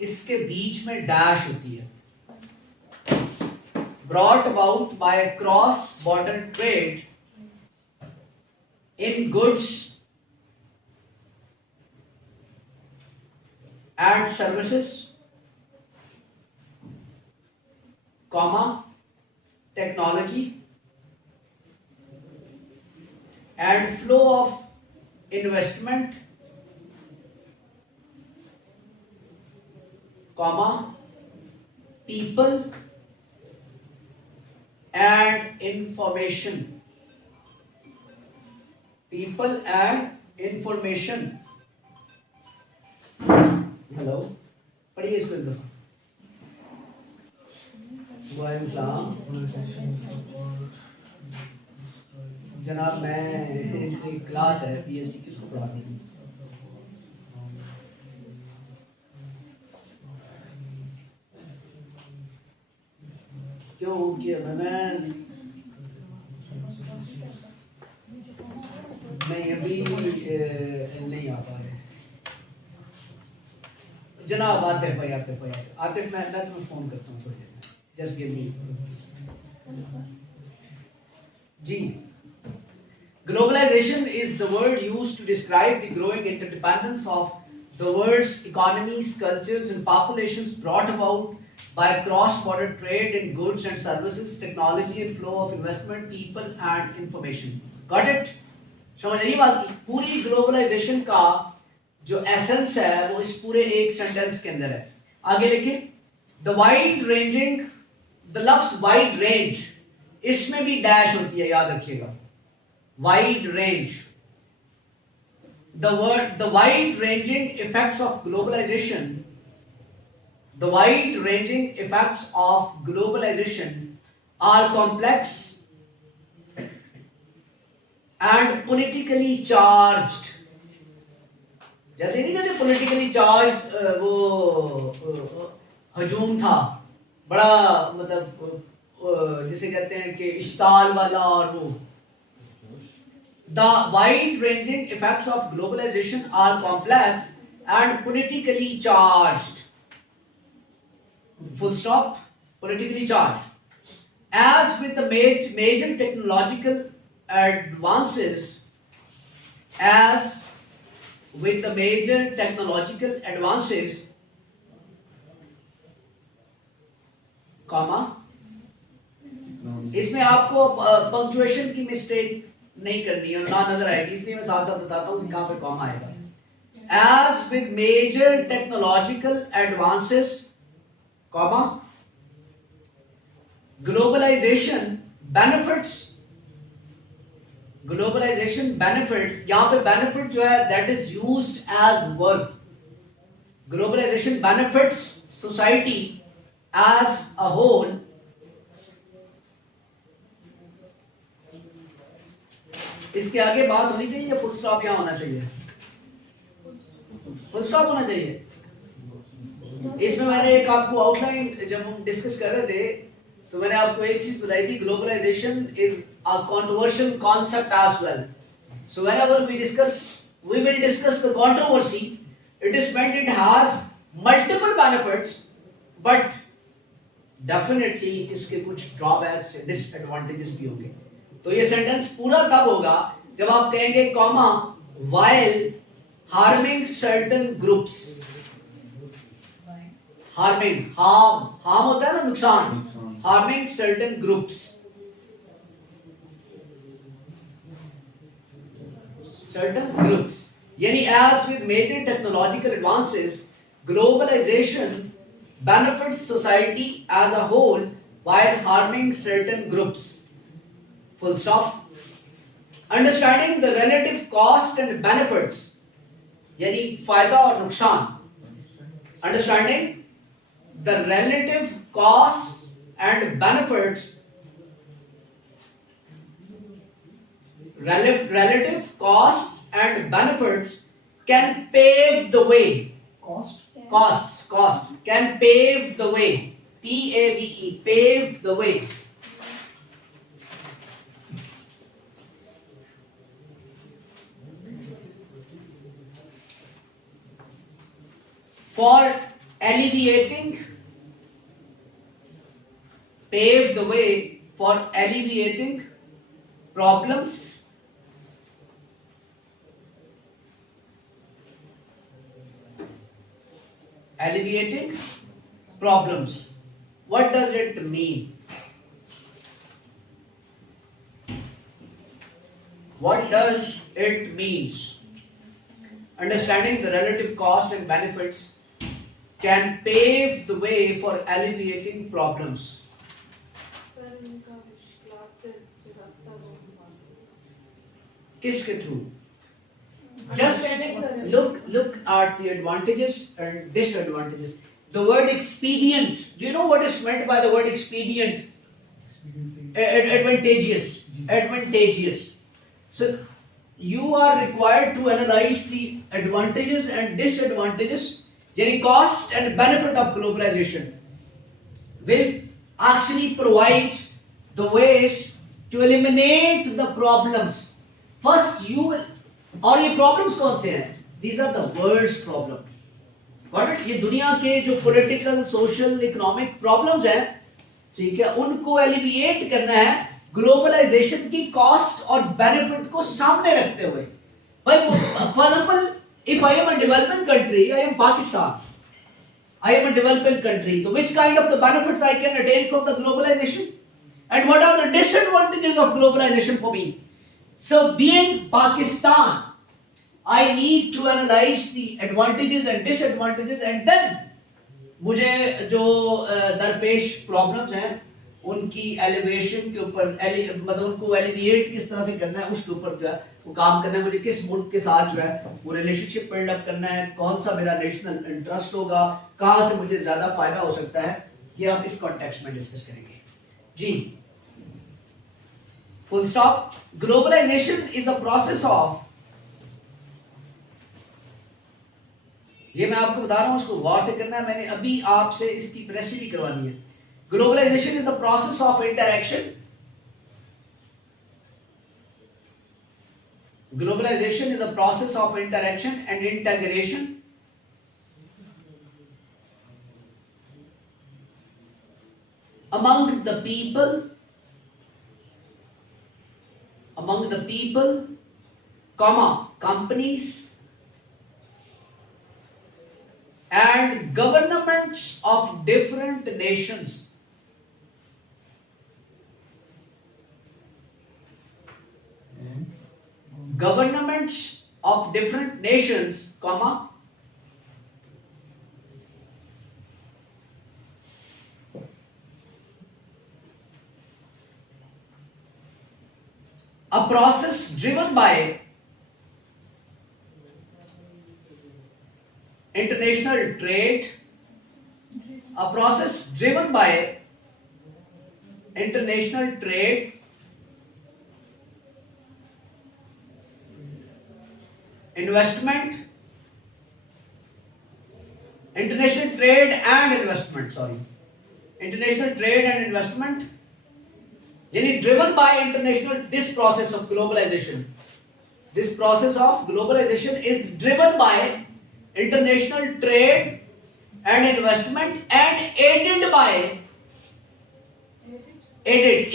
इसके बीच में डैश होती है। Brought about by cross-border trade in goods and services, comma, technology and flow of investment, comma, people and information, people and information। Hello, पढ़िए इसको एक दफा। जनाब मैं एक क्लास है पीएससी किसको पढ़ाती हूँ। क्यों किया मैं अभी नहीं आ पा रहे। जनाब आतिफ भाई आतिफ मैं तुम्हें फोन करता हूँ थोड़ी देर, जस्ट गिव मी जी। Globalization is the word used to describe the growing interdependence of the world's economies, cultures, and populations brought about by cross-border trade in goods and services, technology, and flow of investment, people, and information. Got it? समझ नहीं बात की? पूरी ग्लोबलाइजेशन का जो एसेंस है वो इस पूरे एक सेंटेंस के अंदर है। आगे लिखिए, द वाइड रेंजिंग, द लफ्ज वाइड रेंज, इसमें भी डैश होती है, याद रखिएगा। Wide range. The wide-ranging effects of globalization. The wide-ranging effects of globalization are complex and politically charged. जैसे नहीं कहते politically charged वो हजूम था बड़ा, मतलब जिसे कहते हैं कि इश्ताल वाला, और वो the wide-ranging effects of globalization are complex and politically charged. Full stop. Politically charged. As with the major technological advances, comma, इसमें आपको पंक्चुएशन की मिस्टेक नहीं करनी है, ना नजर आएगी, इसलिए मैं साथ साथ बताता हूं कि कहां पे कॉमा आएगा। As with major technological advances, comma, globalization benefits, यहां पे benefit जो है that is used as verb. Globalization benefits society as a whole इसके आगे बात होनी चाहिए या फुल स्टॉप यहाँ होना चाहिए? फुल स्टॉप होना चाहिए। इसमें मैंने एक आपको आउटलाइन जब हम डिस्कस कर रहे थे तो मैंने आपको एक चीज बताई थी, globalization is a controversial concept as well. So whenever we will discuss the controversy, it is meant it has multiple benefits, but definitely इसके कुछ ड्रॉबैक्स या डिसएडवांटेजेस भी होंगे। तो ये सेंटेंस पूरा तब होगा जब आप कहेंगे comma while harming certain groups। harm होता है ना नुकसान, harming certain groups, यानी as with major technological advances, globalization benefits society as a whole while harming certain groups. Full stop. Understanding the relative cost and benefits, यानी फायदा और नुकसान। Understanding the relative costs and benefits, relative costs and benefits can pave the way. Costs can pave the way. P-A-V-E, pave the way. For alleviating, pave the way for alleviating problems alleviating problems. What does it mean? What does it means? Understanding the relative cost and benefits can pave the way for alleviating problems. किसके through? Just look at the advantages and disadvantages. The word expedient. Do you know what is meant by the word expedient? Advantageous. Advantageous. So you are required to analyze the advantages and disadvantages, yani cost and benefit of globalization will actually provide the ways to eliminate the problems. First you will, और ये problems कौन से हैं? These are the world's problem. Got it? ये दुनिया के जो political, social, economic problems हैं, ठीक है, उनको alleviate करना है ग्लोबलाइजेशन की कॉस्ट और बेनिफिट को सामने रखते हुए. भाई for example, if I am a developing country, I am Pakistan, I am a developing country, so which kind of the benefits I can attain from the globalization, and what are the disadvantages of globalization for me? So being Pakistan, I need to analyze the advantages and disadvantages, and then मुझे जो दरपेश प्रॉब्लम्स हैं उनकी एलिवेशन के ऊपर, मतलब उनको एलिविएट किस तरह से करना है उसके ऊपर जो है वो काम करना है. मुझे किस मुल्क के साथ जो है वो रिलेशनशिप बिल्ड अप करना है, कौन सा मेरा नेशनल इंटरेस्ट होगा, कहां से मुझे ज्यादा फायदा हो सकता है, ये आप इस कॉन्टेक्स्ट में डिस्कस करेंगे जी. Full stop. Globalization is a process of, ये मैं आपको बता रहा हूं, उसको गौर से करना है, मैंने अभी आपसे इसकी प्रेस भी करवानी है. Globalization is the process of interaction. Globalization is the process of interaction and integration among the people, comma, companies and governments of different nations. Governments of different nations, comma, a process driven by international trade, a process driven by international trade, investment, international trade and investment, international trade and investment, yani driven by international, this process of globalization is driven by international trade and investment and aided by, aided,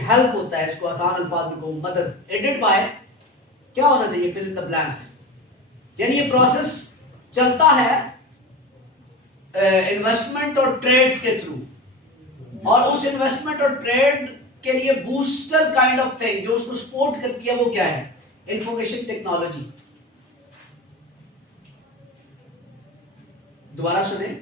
help होता है, इसको आसान अल्फाज में कहूं, मदद, aided by, क्या होना चाहिए, फिल इन द ब्लैंक, यानी ये प्रोसेस चलता है इन्वेस्टमेंट और ट्रेड्स के थ्रू, और उस इन्वेस्टमेंट और ट्रेड के लिए बूस्टर काइंड ऑफ थिंग जो उसको सपोर्ट करती है वो क्या है, इंफॉर्मेशन टेक्नोलॉजी. दोबारा सुने.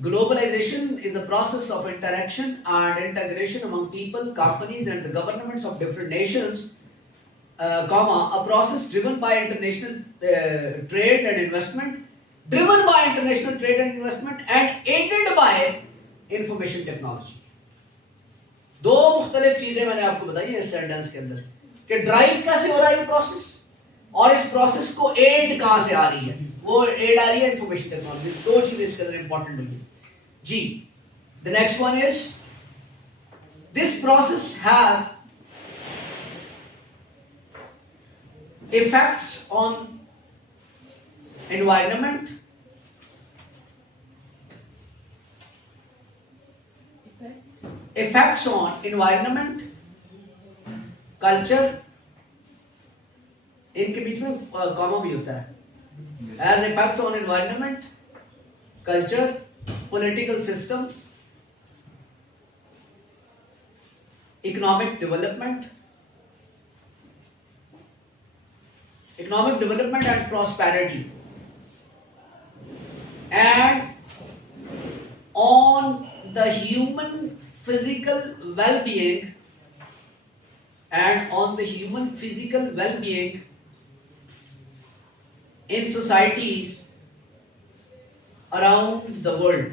Globalization is a process of interaction and integration among people, companies and the governments of different nations, a process driven by international trade and investment, and aided by information technology. दो मुख्तलिफ चीजें मैंने आपको बताई है इस सेंटेंस के अंदर कि ड्राइव कैसे हो रहा है ये प्रोसेस, और इस प्रोसेस को एड कहां से आ रही है, वो एड आ रही है इंफॉर्मेशन टेक्नोलॉजी. दो चीजें इसके अंदर इंपॉर्टेंट होंगी जी. The next one is, this process has effects on environment, effects on environment, culture, इनके बीच में कॉमा भी होता है, as effects on environment, culture, political systems, economic development and prosperity, and on the human physical well-being in societies around the world.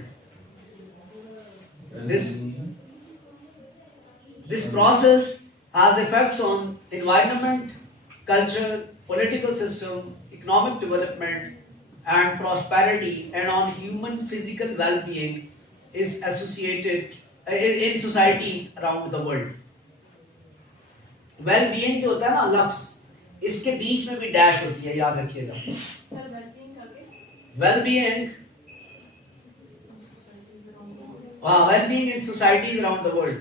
This process has effects on environment, culture, political system, economic development and prosperity, and on human physical well-being is associated in societies around the world. Well-being जो होता है ना लफ्ज, इसके बीच में भी डैश होती है, याद रखिएगा. Well-being in societies around the world.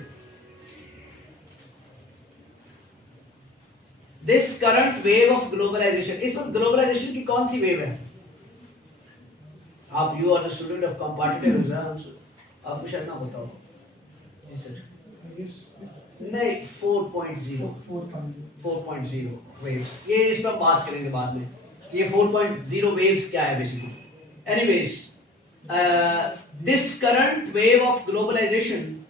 This current wave of globalization, इस वक्त globalization की कौन सी wave है? आप you are a student of comparative exams, आपको शायद ना पता हो. जी सर. नहीं 4.0 waves. ये इस पर बात करेंगे बाद में. ये 4.0 waves क्या है basically. Anyways, this current wave of globalization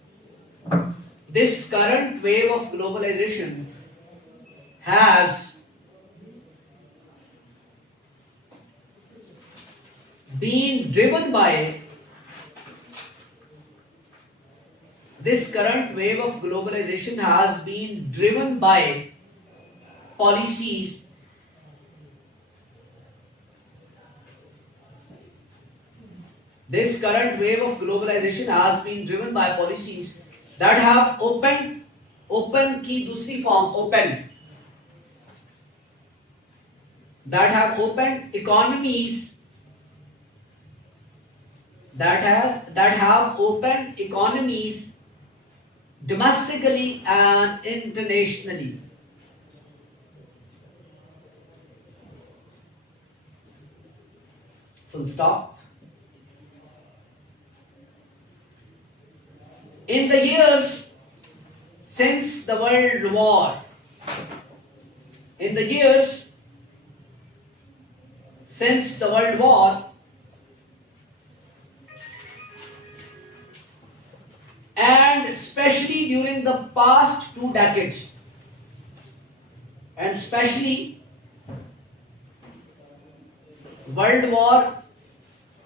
has been driven by policies that have open की दूसरी form open, that have opened economies domestically and internationally. Full stop. In the years since the World War, and especially during the past 2 decades, World War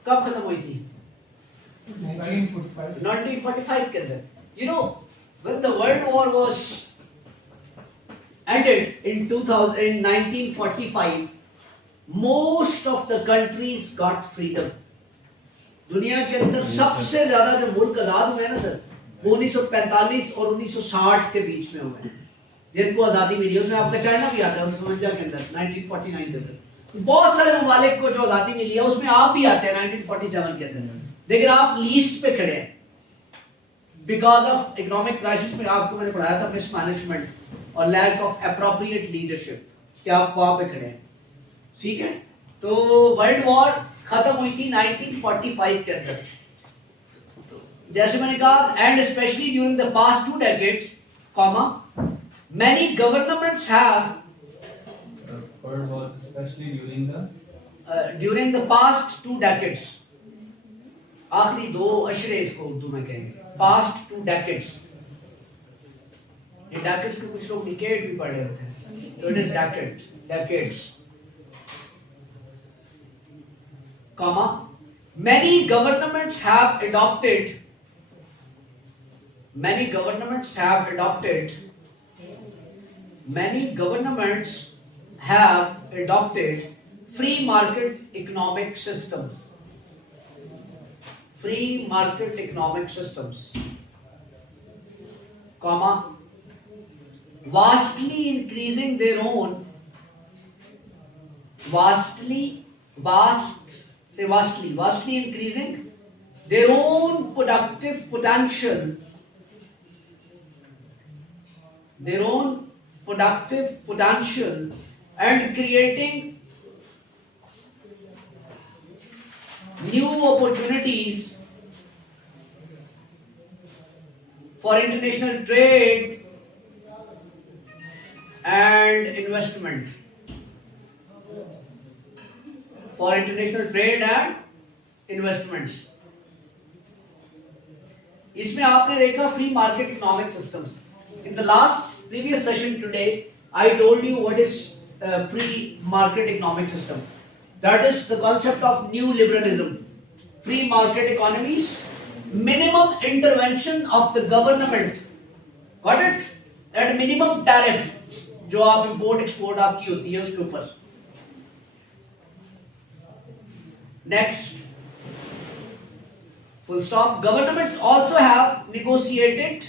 कब खत्म हुई थी? 1945 के अंदर. You know, when the World War was ended in 1945, most of the countries got freedom. दुनिया के अंदर सबसे ज्यादा जो मुल्क आजाद हुए हैं ना सर, वो 1945 और 1960 के बीच में हुए हैं, जिनको आजादी मिली. उसमें आपका चाइना भी आता है 1949 के अंदर, 1949 के अंदर. बहुत सारे ममालिक को जो आजादी मिली है उसमें आप भी आते हैं 1947 के अंदर, लेकिन आप लीस्ट पे खड़े हैं बिकॉज ऑफ इकोनॉमिक क्राइसिस में. आपको मैंने पढ़ाया था मिसमैनेजमेंट और लैक ऑफ एप्रोप्रिएट लीडरशिप, कि आप वहां पे खड़े हैं. ठीक है, तो वर्ल्ड वॉर खत्म हुई थी 1945 के अंदर. जैसे मैंने कहा, and specially during the past 2 decades, many governments have World War, especially during the past 2 decades. आखिरी 2 अशरे इसको उर्दू में कहेंगे, past 2 decades. ये decades को कुछ लोग decade भी पढ़ रहे होते हैं, तो it is decades. Many governments have adopted free market economic systems. Vastly increasing their own productive potential their own productive potential and creating new opportunities for international trade and investment. For international trade and investments. इसमें आपने देखा free market economic systems. In the last previous session today, I told you what is free market economic system. That is the concept of new liberalism. Free market economies, minimum intervention of the government. Got it? That minimum tariff जो आप import export आपकी होती है उसके ऊपर. Next, full stop. Governments also have negotiated.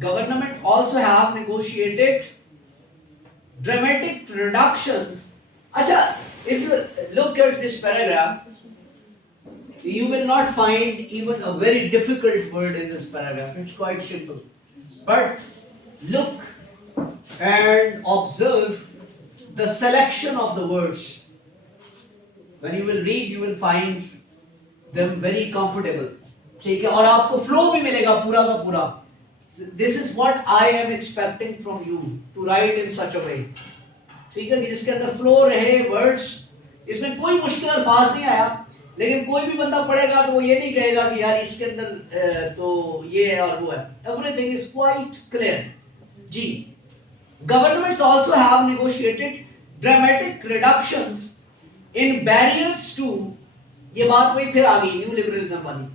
Government also have negotiated dramatic reductions. Acha, if you look at this paragraph, you will not find even a very difficult word in this paragraph. It's quite simple. But look and observe the selection of the words. When you will read, you will find them very comfortable. ठीक है, और आपको flow भी मिलेगा पूरा का पूरा. This is what I am expecting from you to write in such a way. ठीक है कि जिसके अंदर flow रहे words. इसमें कोई मुश्किल अल्फाज नहीं आया, लेकिन कोई भी बंदा पढ़ेगा तो वो ये नहीं कहेगा कि यार इसके अंदर तो ये है और वो है. Everything is quite clear. Ji. Governments also have negotiated dramatic reductions in barriers to, ये बात वही फिर आ गई न्यू लिबरलिज्म वाली.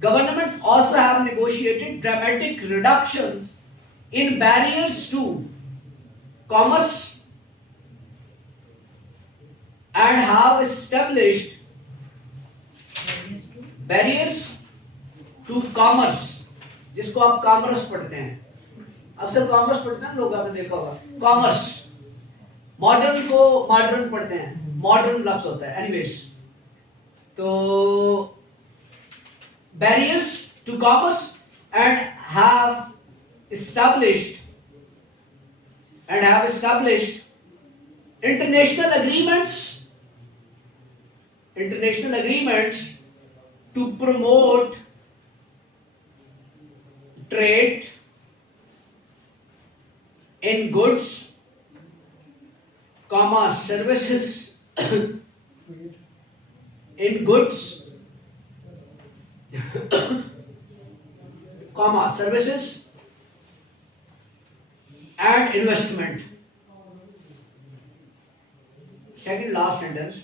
Governments also have negotiated dramatic reductions in barriers to commerce and have established barriers to commerce, जिसको आप कॉमर्स पढ़ते हैं. अक्सर कॉमर्स पढ़ते हैं लोग, आपने देखा होगा. कॉमर्स, मॉडर्न को मॉडर्न पढ़ते हैं, मॉडर्न लफ्ज होता है. एनीवेज, तो barriers to commerce and have established international agreements to promote trade in goods, services, in goods, services and investment. Second last sentence.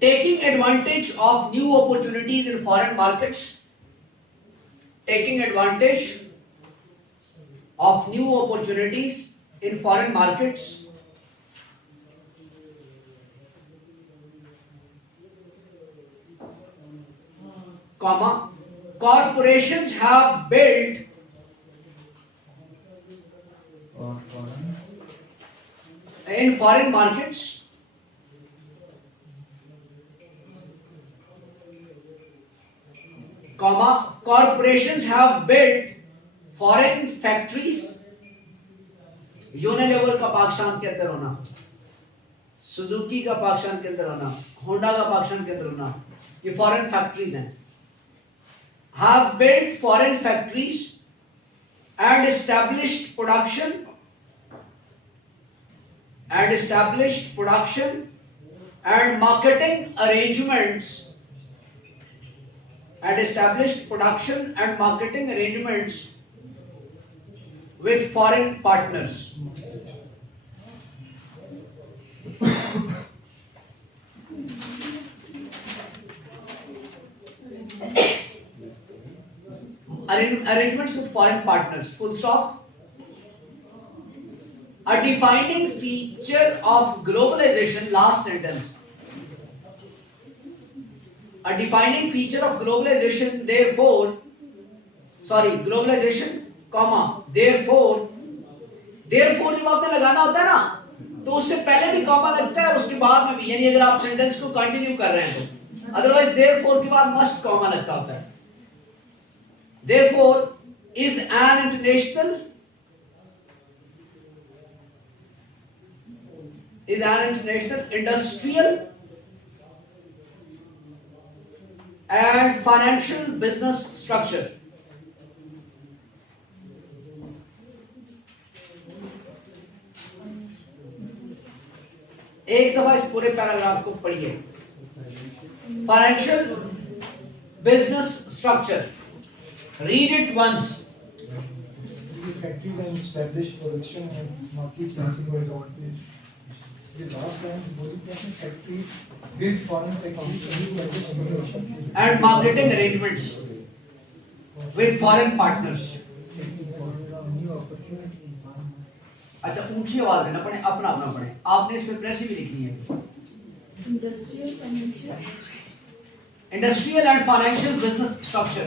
Taking advantage of new opportunities in foreign markets. Taking advantage of new opportunities in foreign markets. Comma, corporations have built in foreign markets comma, corporations have built foreign factories. Unilever का पाकिस्तान के अंदर होना, सुजुकी का पाकिस्तान के अंदर होना, होंडा का पाकिस्तान के अंदर होना, ये फॉरेन फैक्ट्रीज हैं. Have built foreign factories and established production and marketing arrangements with foreign partners. Arrangements with foreign partners. Full stop. A defining feature of globalization, last sentence. A defining feature of globalization, globalization, comma, therefore जब आपने लगाना होता है ना, तो उससे पहले भी कॉमा लगता है और उसके बाद में भी, यानी अगर आप सेंटेंस को कंटिन्यू कर रहे हैं अदरवाइज देयरफॉर के बाद मस्ट कॉमा लगता होता है. Therefore is an international industrial and financial business structure. एक दफा इस पूरे पैराग्राफ को पढ़िए. Financial business structure, read it once. Factories and established production and market consumers advantage. The last line is body fashion factories, build foreign factories and established production and marketing arrangements with foreign partners. new opportunity. अच्छा, ऊंची आवाज है ना पढ़े, अपना अपना पढ़े. आपने इस पे प्रेस भी लिखनी है. Industrial and financial business structure.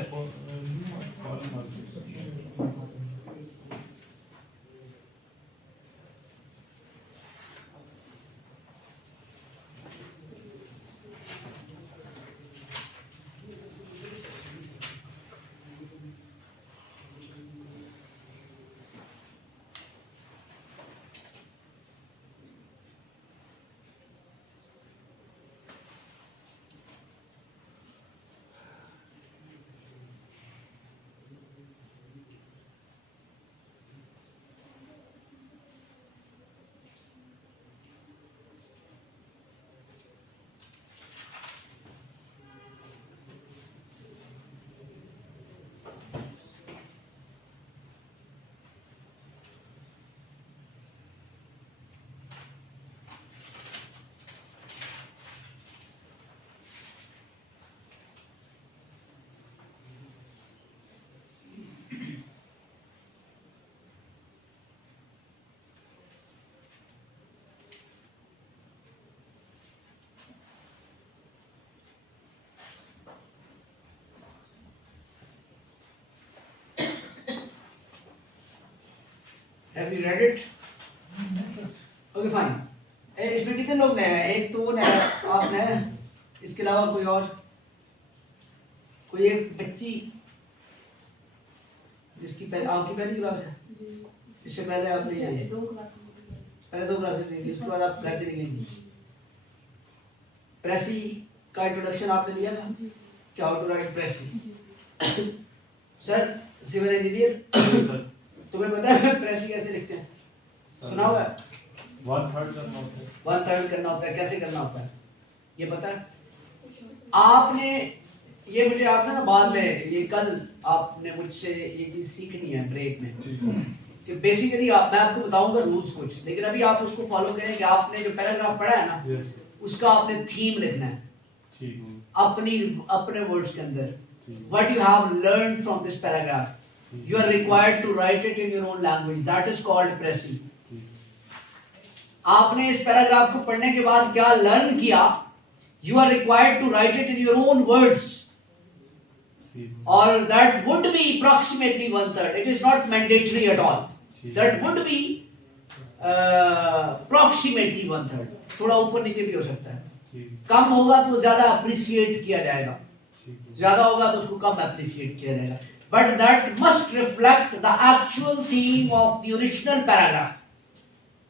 Have you read it? Okay, fine. इसमें कितने लोग नए हैं? एक तो नया, आप नए हैं. इसके अलावा कोई और, कोई एक बच्ची जिसकी पहले आपकी पहली क्लास है, इससे पहले आप नहीं आई? पहले 2 क्लासेस नहीं, उसके बाद आप घर चली गई. प्रेसी का इंट्रोडक्शन आपने लिया था क्या? How to write precis. Sir civil engineer, तुम्हें पता है प्रेसी कैसे लिखते हैं? सुना हुआ है? 1/3 करना होता है. 1/3 करना होता है. कैसे करना होता है ये पता है आपने? ये मुझे आपने ना बाद में, ये कल आपने मुझसे ये चीज सीखनी है ब्रेक में, कि बेसिकली मैं आपको बताऊंगा रूल्स कुछ, लेकिन अभी आप उसको फॉलो करें कि आपने जो पैराग्राफ पढ़ा है ना, उसका आपने थीम लिखना है अपने वर्ड्स के अंदर. What you have learned from this paragraph, you are required to write it in your own language. That is called pressing. आपने इस पैराग्राफ को पढ़ने के बाद क्या लर्न किया, you are required to write it in your own words, or that would be approximately 1/3. It is not mandatory at all. That would be approximately 1/3. थोड़ा ऊपर नीचे भी हो सकता है. कम होगा तो ज्यादा अप्रिशिएट किया जाएगा, ज्यादा होगा तो उसको कम अप्रिशिएट किया जाएगा. But that must reflect the actual theme of the original paragraph.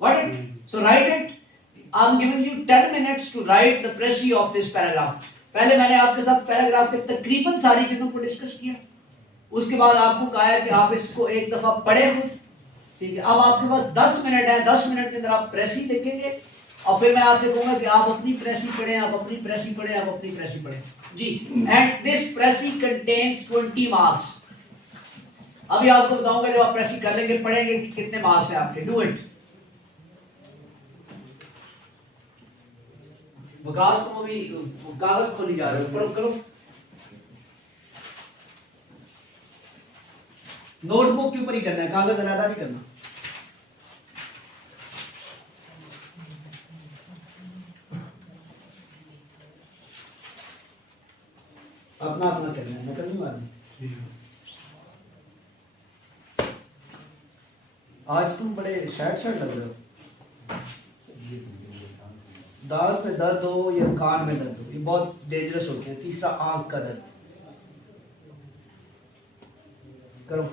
Got it? So write it. I'm giving you 10 minutes to write the précis of this paragraph. पहले मैंने आपके साथ पैराग्राफ के तकरीबन सारी चीजों को डिस्कस किया. उसके बाद आपको कहा है कि आप इसको एक दफा पढ़े खुद. ठीक है, अब आपके पास 10 मिनट है. 10 मिनट के अंदर आप प्रेसी लिखेंगे और फिर मैं आपसे कहूंगा कि आप अपनी प्रेसी पढ़ें, आप अपनी प्रेसी पढ़ें, आप अपनी प्रेसी पढ़ें जी. And this precis contains 20 marks. अभी आपको बताऊंगा जब आप प्रेसी कर लेंगे, पढ़ेंगे कितने मार्क्स हैं आपके. Do it. विकास तुम अभी कागज खोली जा रहे हो, करो करो. नोटबुक के ऊपर ही करना है, कागज अलग नहीं करना. अपना अपना करना है, नकल नहीं मारनी. आज तुम बड़े सैड लग रहे हो. दांत में दर्द हो या कान में दर्द हो, ये बहुत डेंजरस होते हैं। तीसरा, आंख का दर्द। करो।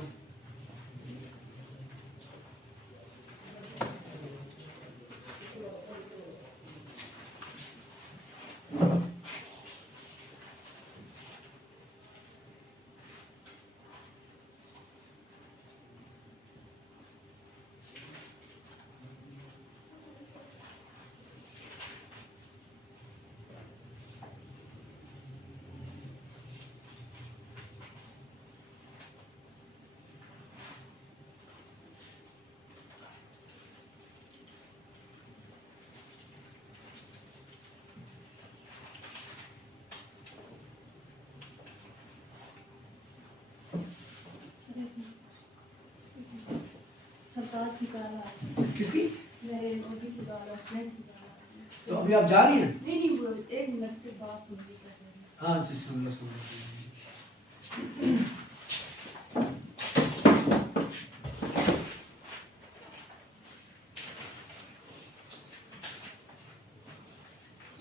सरताज निकाला किसकी? मेरे बॉडी निकाला, स्मेल निकाला। तो अभी आप जा रही हैं? नहीं नहीं, वो 1 मिनट से बात सुन रही है। हाँ अच्छा, समझ समझ।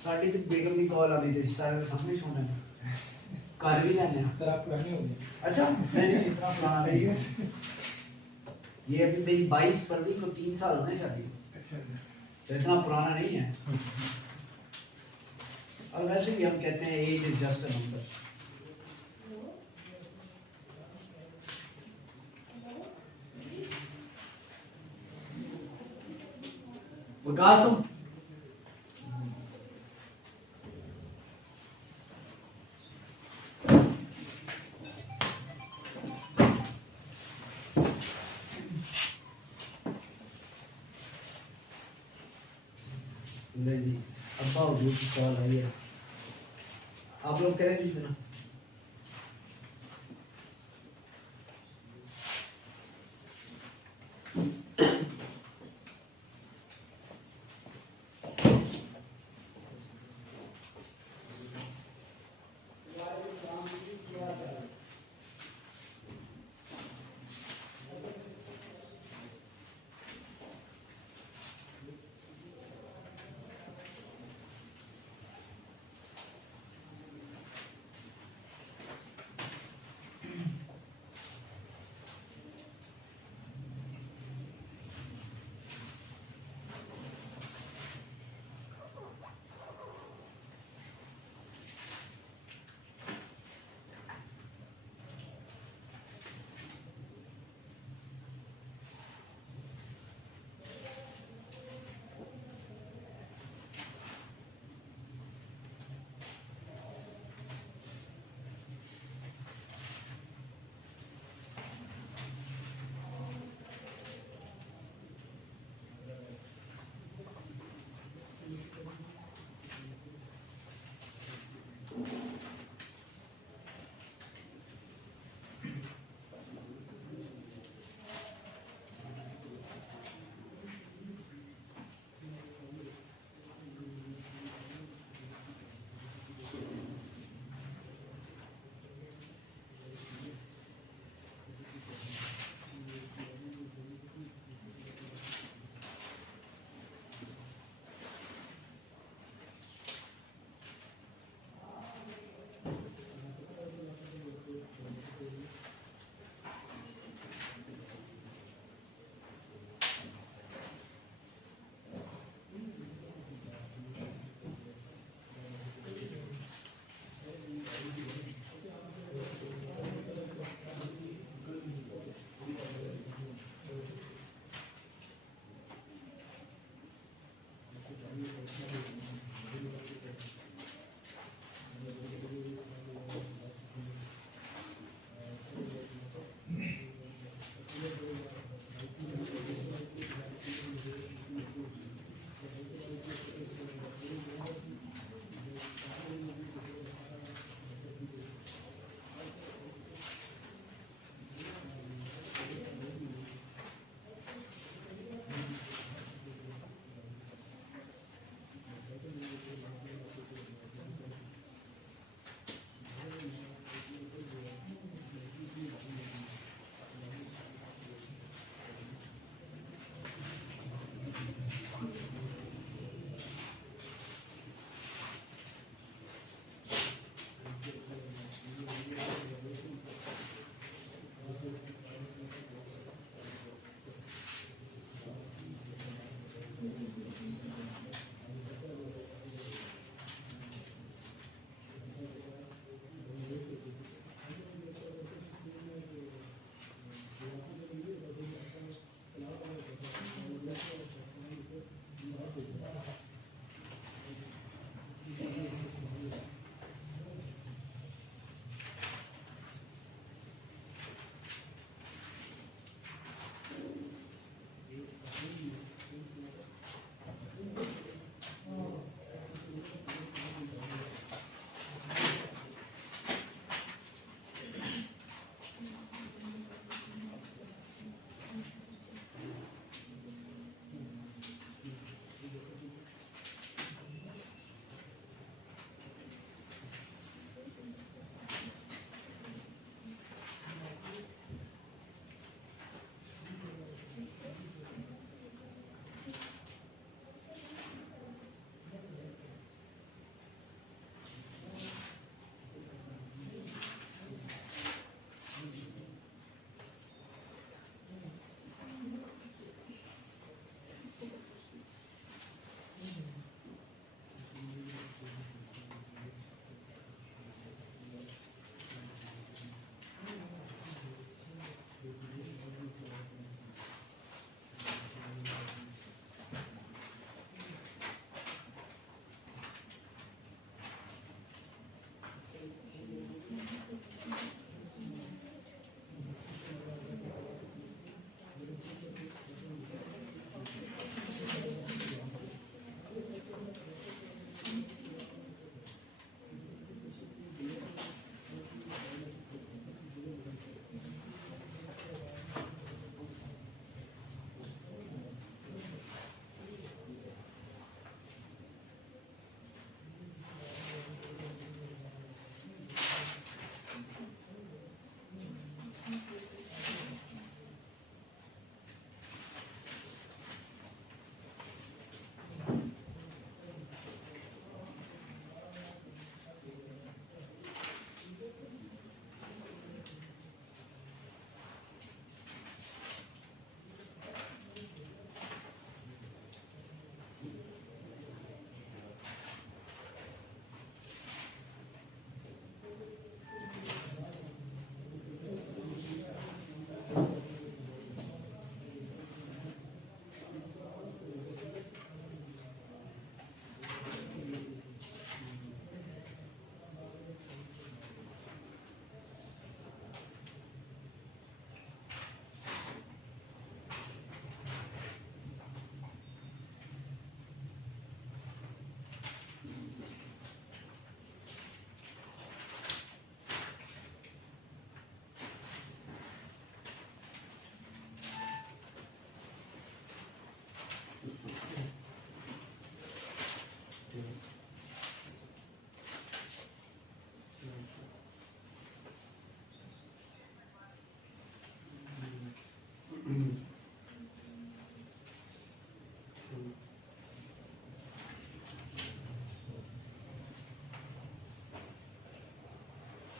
साड़ी तो बेगम की कॉल आ रही थी, सारे सामने छोड़ना है, कर भी लेने हैं। सर आप पुराने हो गए। अच्छा, नहीं नहीं, इतना पुराना नहीं है। ये अभी मेरी 22 फरवरी को 3 साल होने शादी को। अच्छा अच्छा। तो इतना पुराना नहीं है। और वैसे भी हम कहते हैं age is just a number. Vikas तुम नहीं, अब्बा हुजूर की कॉल आई है, आप लोग करें जी मेरा।